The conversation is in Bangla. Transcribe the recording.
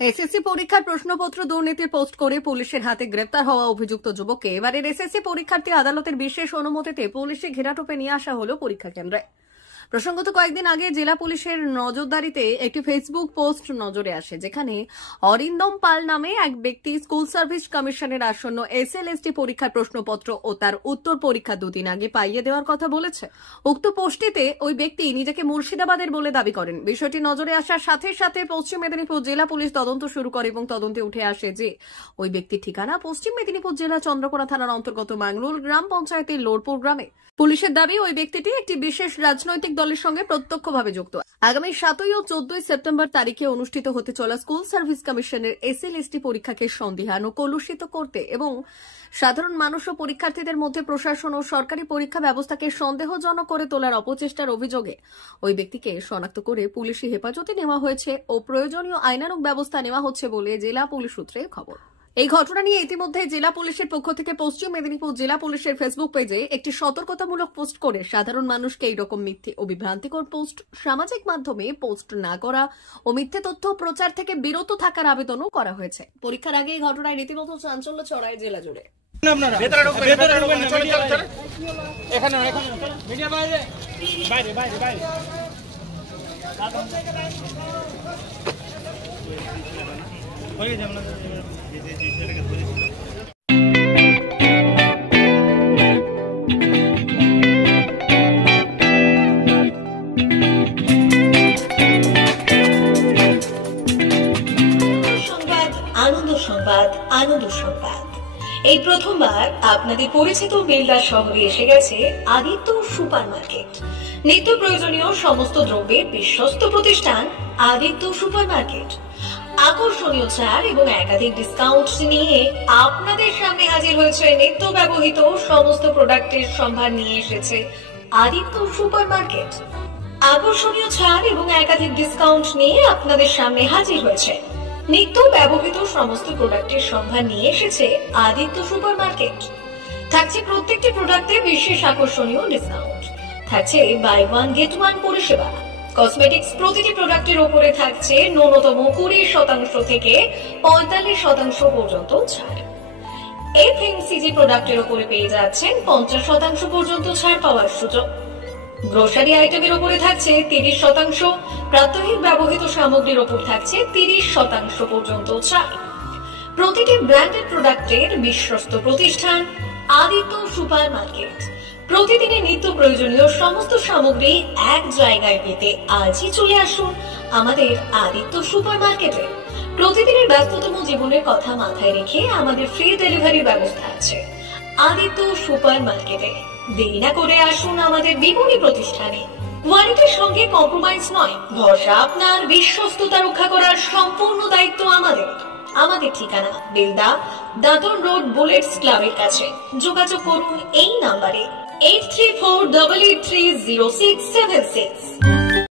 এসএসসি পরীক্ষার প্রশ্নপত্র দুর্নীতির পোস্ট করে পুলিশের হাতে গ্রেপ্তার হওয়া অভিযুক্ত যুবককে এবারের এসএসসি পরীক্ষার্থী আদালতের বিশেষ অনুমতিতে পুলিশে ঘেরাটোপে নিয়ে আসা হলো পরীক্ষা কেন্দ্রে। প্রসঙ্গত কয়েকদিন আগে জেলা পুলিশের নজরদারিতে একটি ফেসবুক পোস্ট নজরে আসে, যেখানে অরিন্দম পাল নামে এক ব্যক্তি স্কুল সার্ভিস কমিশনের আসন্ন এসএলএসটি পরীক্ষার প্রশ্নপত্র ও তার উত্তর পরীক্ষা দুদিন আগে পাইয়ে দেওয়ার কথা বলেছে। উক্ত পোস্টটিতে ওই ব্যক্তি নিজেকে মুর্শিদাবাদের বলে দাবি করেন। বিষয়টি নজরে আসার সাথে সাথে পশ্চিম মেদিনীপুর জেলা পুলিশ তদন্ত শুরু করে এবং তদন্তে উঠে আসে যে ওই ব্যক্তির ঠিকানা পশ্চিম মেদিনীপুর জেলা চন্দ্রকোনা থানার অন্তর্গত মাংলুর গ্রাম পঞ্চায়েতের লোরপুর গ্রামে। পুলিশের দাবি ওই ব্যক্তিটি একটি বিশেষ রাজনৈতিক দলের সঙ্গে প্রত্যক্ষভাবে যুক্ত। আগামী 7 ও 14 সেপ্টেম্বর তারিখে অনুষ্ঠিত হতে চলা স্কুল সার্ভিস কমিশনের এসএলএসটি পরীক্ষাকে সন্দিহান ও কলুষিত করতে এবং সাধারণ মানুষ ও পরীক্ষার্থীদের মধ্যে প্রশাসন ও সরকারি পরীক্ষা ব্যবস্থাকে সন্দেহজনক করে তোলার অপচেষ্টার অভিযোগে ওই ব্যক্তিকে শনাক্ত করে পুলিশি হেফাজতে নেওয়া হয়েছে ও প্রয়োজনীয় আইনানুগ ব্যবস্থা নেওয়া হচ্ছে বলে জেলা পুলিশ সূত্রে খবর। এই ঘটনা নিয়ে ইতিমধ্যে জেলা পুলিশের পক্ষ থেকে পশ্চিম মেদিনীপুর জেলা পুলিশের ফেসবুক পেজে একটি সতর্কতামূলক পোস্ট করে সাধারণ মানুষকে এইরকম মিথ্যে ও বিভ্রান্তিকর পোস্ট সামাজিক মাধ্যমে পোস্ট না করা ও মিথ্যে তথ্য প্রচার থেকে বিরত থাকার আবেদনও করা হয়েছে। পরীক্ষার আগে এই ঘটনায় রীতিমতো চাঞ্চল্য ছড়ায় জেলা জুড়ে। আনন্দ সংবাদ, আনন্দ সংবাদ। এই প্রথমবার আপনাদের পরিচিত বেলদা শহরে এসে গেছে আদিত্য সুপার মার্কেট। নিত্য প্রয়োজনীয় সমস্ত দ্রব্যের বিশ্বস্ত প্রতিষ্ঠান আদিত্য সুপার মার্কেট। আকর্ষণীয় ছাড় এবং একাধিক ডিসকাউন্ট নিয়ে আপনাদের সামনে হাজির হয়েছে। নিত্য ব্যবহৃত সমস্ত প্রোডাক্টের সম্ভার নিয়ে এসেছে আদিত্য সুপার মার্কেট। আকর্ষণীয় ছাড় এবং একাধিক ডিসকাউন্ট নিয়ে আপনাদের সামনে হাজির হয়েছে। নিত্য ব্যবহৃত সমস্ত প্রোডাক্টের সম্ভার নিয়ে এসেছে আদিত্য সুপার মার্কেট। থাকছে প্রত্যেকটি প্রোডাক্টে বিশেষ আকর্ষণীয় ডিসকাউন্ট। থাকছে বাই ওয়ান গেট ওয়ান পরিষেবা। কসমেটিক্স প্রতিটি প্রোডাক্টের উপরে থাকছে ন্যূনতম 20% থেকে 45% পর্যন্ত ছাড়। এফএমসিজি প্রোডাক্টের উপরে পেয়ে যাচ্ছেন 50% পর্যন্ত ছাড় পাওয়ার সুযোগ। গ্রোসারি আইটেমের উপরে থাকছে 30%, প্রাত্যহিক ব্যবহৃত সামগ্রীর উপর থাকছে 30% পর্যন্ত ছাড়। প্রতিটি ব্র্যান্ডেড প্রোডাক্টের বিশ্বস্ত প্রতিষ্ঠান আদিত্য সুপার মার্কেট। প্রতিদিনের নিত্য প্রয়োজনীয় সমস্ত সামগ্রী এক জায়গায় পেতে আজই চলে আসুন আমাদের আদিত্য সুপার মার্কেটে। প্রতিদিনের ব্যস্ততম জীবনের কথা মাথায় রেখে আমাদের ফ্রি ডেলিভারির ব্যবস্থা আছে আদিত্য সুপার মার্কেটে। দেরি না করে আসুন আমাদের বিপণী প্রতিষ্ঠানে। কোয়ালিটির সঙ্গে কম্প্রোমাইজ নয়, ভরসা আপনার, বিশ্বস্ততা রক্ষা করার সম্পূর্ণ দায়িত্ব আমাদের। আমাদের ঠিকানা বেলদা, দাদন রোড, বুলেটস ক্লাবের কাছে। যোগাযোগ করুন এই নাম্বারে 8348830676।